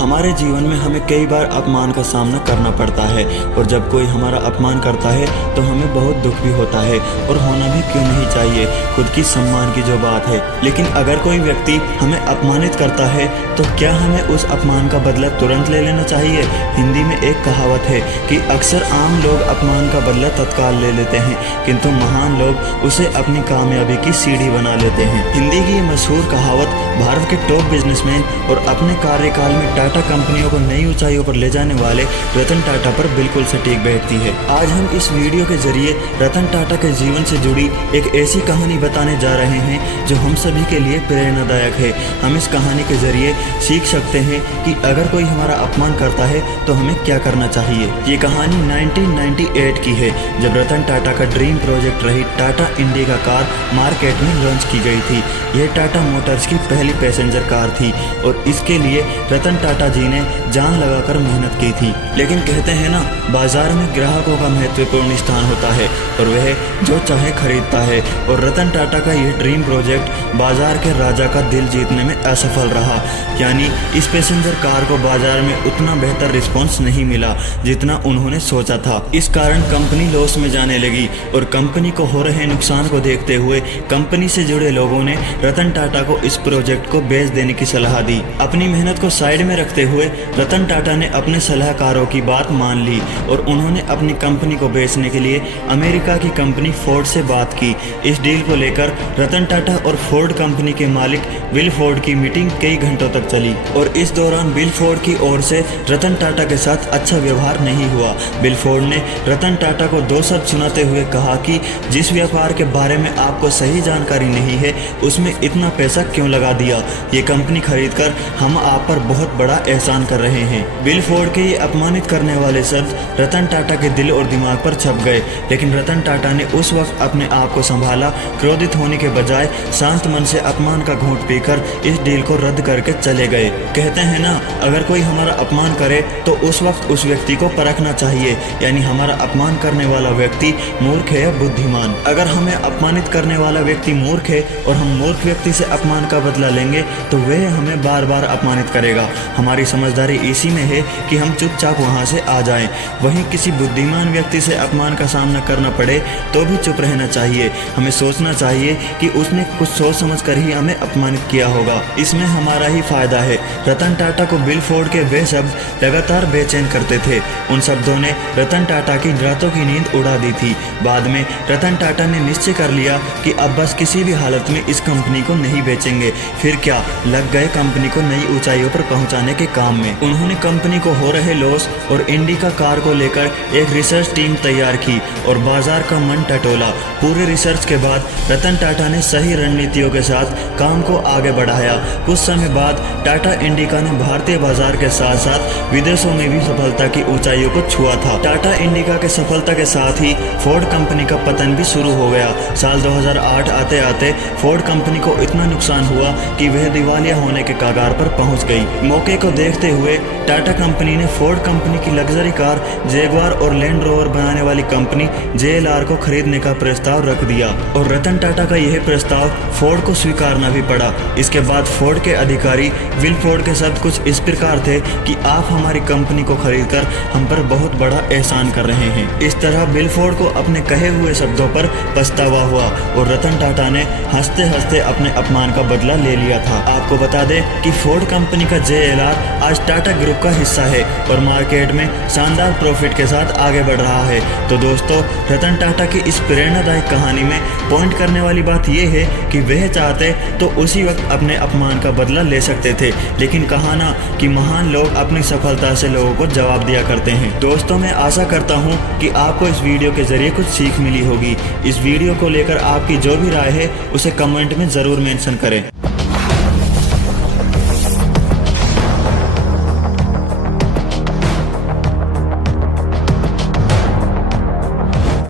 हमारे जीवन में हमें कई बार अपमान का सामना करना पड़ता है और जब कोई हमारा अपमान करता है तो हमें बहुत दुख भी होता है और होना भी क्यों नहीं चाहिए, खुद की सम्मान की जो बात है। लेकिन अगर कोई व्यक्ति हमें अपमानित करता है तो क्या हमें उस अपमान का बदला तुरंत ले लेना चाहिए? हिंदी में एक कहावत है कि अक्सर आम लोग अपमान का बदला तत्काल ले लेते हैं, किंतु महान लोग उसे अपनी कामयाबी की सीढ़ी बना लेते हैं। हिंदी की ये मशहूर कहावत भारत के टॉप बिजनेसमैन और अपने कार्यकाल में टाटा कंपनियों को नई ऊंचाइयों पर ले जाने वाले रतन टाटा पर बिल्कुल सटीक बैठती है। आज हम इस वीडियो के जरिए रतन टाटा के जीवन से जुड़ी एक ऐसी कहानी बताने जा रहे हैं जो हम सभी के लिए प्रेरणादायक है। हम इस कहानी के जरिए सीख सकते हैं कि अगर कोई हमारा अपमान करता है तो हमें क्या करना चाहिए। ये कहानी 1998 की है, जब रतन टाटा का ड्रीम प्रोजेक्ट रही टाटा इंडिका कार मार्केट में लॉन्च की गई थी। यह टाटा मोटर्स की पहली पैसेंजर कार थी और इसके लिए रतन टाटा जी ने जान लगाकर मेहनत की थी। लेकिन कहते हैं ना, बाजार में ग्राहकों का महत्वपूर्ण स्थान होता है और वह जो चाहे खरीदता है। और रतन टाटा का यह ड्रीम प्रोजेक्ट बाजार के राजा का दिल जीतने में असफल रहा, यानी इस पैसेंजर कार को बाजार में उतना बेहतर रिस्पॉन्स नहीं मिला जितना उन्होंने सोचा था। इस कारण कंपनी लॉस में जाने लगी और कंपनी को हो रहे नुकसान को देखते हुए कंपनी से जुड़े लोगों ने रतन टाटा को इस प्रोजेक्ट को बेच देने की सलाह दी। अपनी मेहनत को साइड में रखते हुए रतन टाटा ने अपने सलाहकारों की बात मान ली और उन्होंने अपनी कंपनी को बेचने के लिए अमेरिका की कंपनी फोर्ड से बात की। इस डील को लेकर रतन टाटा और फोर्ड कंपनी के मालिक बिल फोर्ड की मीटिंग कई घंटों तक चली और इस दौरान बिल फोर्ड की ओर से रतन टाटा के साथ अच्छा व्यवहार नहीं हुआ। बिल फोर्ड ने रतन टाटा को दो शब्द सुनाते हुए कहा कि जिस व्यापार के बारे में आपको सही जानकारी नहीं है उसमें इतना पैसा क्यों लगा दिया। ये कंपनी खरीदकर हम आप पर बहुत बड़ा एहसान कर रहे हैं। बिल फोर्ड के ये अपमानित करने वाले शब्द रतन टाटा के दिल और दिमाग पर छप गए, लेकिन रतन टाटा ने उस वक्त अपने आप को संभाला। क्रोधित होने के बजाय शांत मन से अपमान का घूंट पीकर इस डील को रद्द करके चले गए। कहते हैं ना, अगर कोई हमारा अपमान करे तो उस वक्त उस व्यक्ति को परखना चाहिए, यानी हमारा अपमान करने वाला व्यक्ति मूर्ख है या बुद्धिमान। अगर हमें अपमानित करने वाला व्यक्ति मूर्ख है और हम मूर्ख व्यक्ति से अपमान का बदला लेंगे तो वह हमें बार बार अपमानित करेगा। हमारी समझदारी इसी में है कि हम चुपचाप वहां से आ जाएं। वहीं किसी बुद्धिमान व्यक्ति से अपमान का सामना करना पड़े तो भी चुप रहना चाहिए। हमें सोचना चाहिए कि उसने कुछ सोच समझ कर ही हमें अपमानित किया होगा, इसमें हमारा ही फायदा है। रतन टाटा को बिल फोर्ड के वे शब्द लगातार बेचैन करते थे। उन शब्दों ने रतन टाटा की रातों की नींद उड़ा दी थी। बाद में रतन टाटा ने निश्चय कर लिया कि अब बस किसी भी हालत में इस कंपनी को नहीं बेचेंगे। फिर क्या, लग गए कंपनी को नई ऊंचाइयों पर पहुंचाने के काम में। उन्होंने कंपनी को हो रहे लॉस और इंडिका कार को लेकर एक रिसर्च टीम तैयार की और बाजार का मन टटोला। पूरे रिसर्च के बाद रतन टाटा ने सही रणनीतियों के साथ काम को आगे बढ़ाया। कुछ समय बाद टाटा इंडिका ने भारतीय बाजार के साथ साथ विदेशों में भी सफलता की ऊंचाइयों को छुआ था। टाटा इंडिका के सफलता के साथ ही फोर्ड कंपनी का पतन भी शुरू हो गया। साल 2008 आते आते फोर्ड कंपनी को इतना नुकसान हुआ कि वह दिवालिया होने के कगार पर पहुंच गई। मौके को देखते हुए टाटा कंपनी ने फोर्ड कंपनी की लग्जरी कार जैगुआर और लैंड रोवर बनाने वाली कंपनी JLR को खरीदने का प्रस्ताव रख दिया और रतन टाटा का यह प्रस्ताव फोर्ड को स्वीकारना भी पड़ा। इसके बाद फोर्ड के अधिकारी बिल फोर्ड के शब्द कुछ इस प्रकार थे कि आप हमारी कंपनी को खरीदकर हम पर बहुत बड़ा एहसान कर रहे हैं। इस तरह बिल फोर्ड को अपने कहे हुए शब्दों पर पछतावा हुआ और रतन टाटा ने हंसते हंसते अपने अपमान का बदला ले लिया था। आपको बता दें कि फोर्ड कंपनी का JLR आज टाटा ग्रुप का हिस्सा है और मार्केट में शानदार प्रॉफिट के साथ आगे बढ़ रहा है। तो दोस्तों, रतन टाटा की इस प्रेरणादायक कहानी में पॉइंट करने वाली बात यह है कि वह चाहते तो उसी वक्त अपने अपमान का बदला ले सकते थे, लेकिन कहा ना कि महान लोग अपनी सफलता से लोगों को जवाब दिया करते हैं। दोस्तों, मैं आशा करता हूं कि आपको इस वीडियो के जरिए कुछ सीख मिली होगी। इस वीडियो को लेकर आपकी जो भी राय है उसे कमेंट में जरूर मेंशन करें।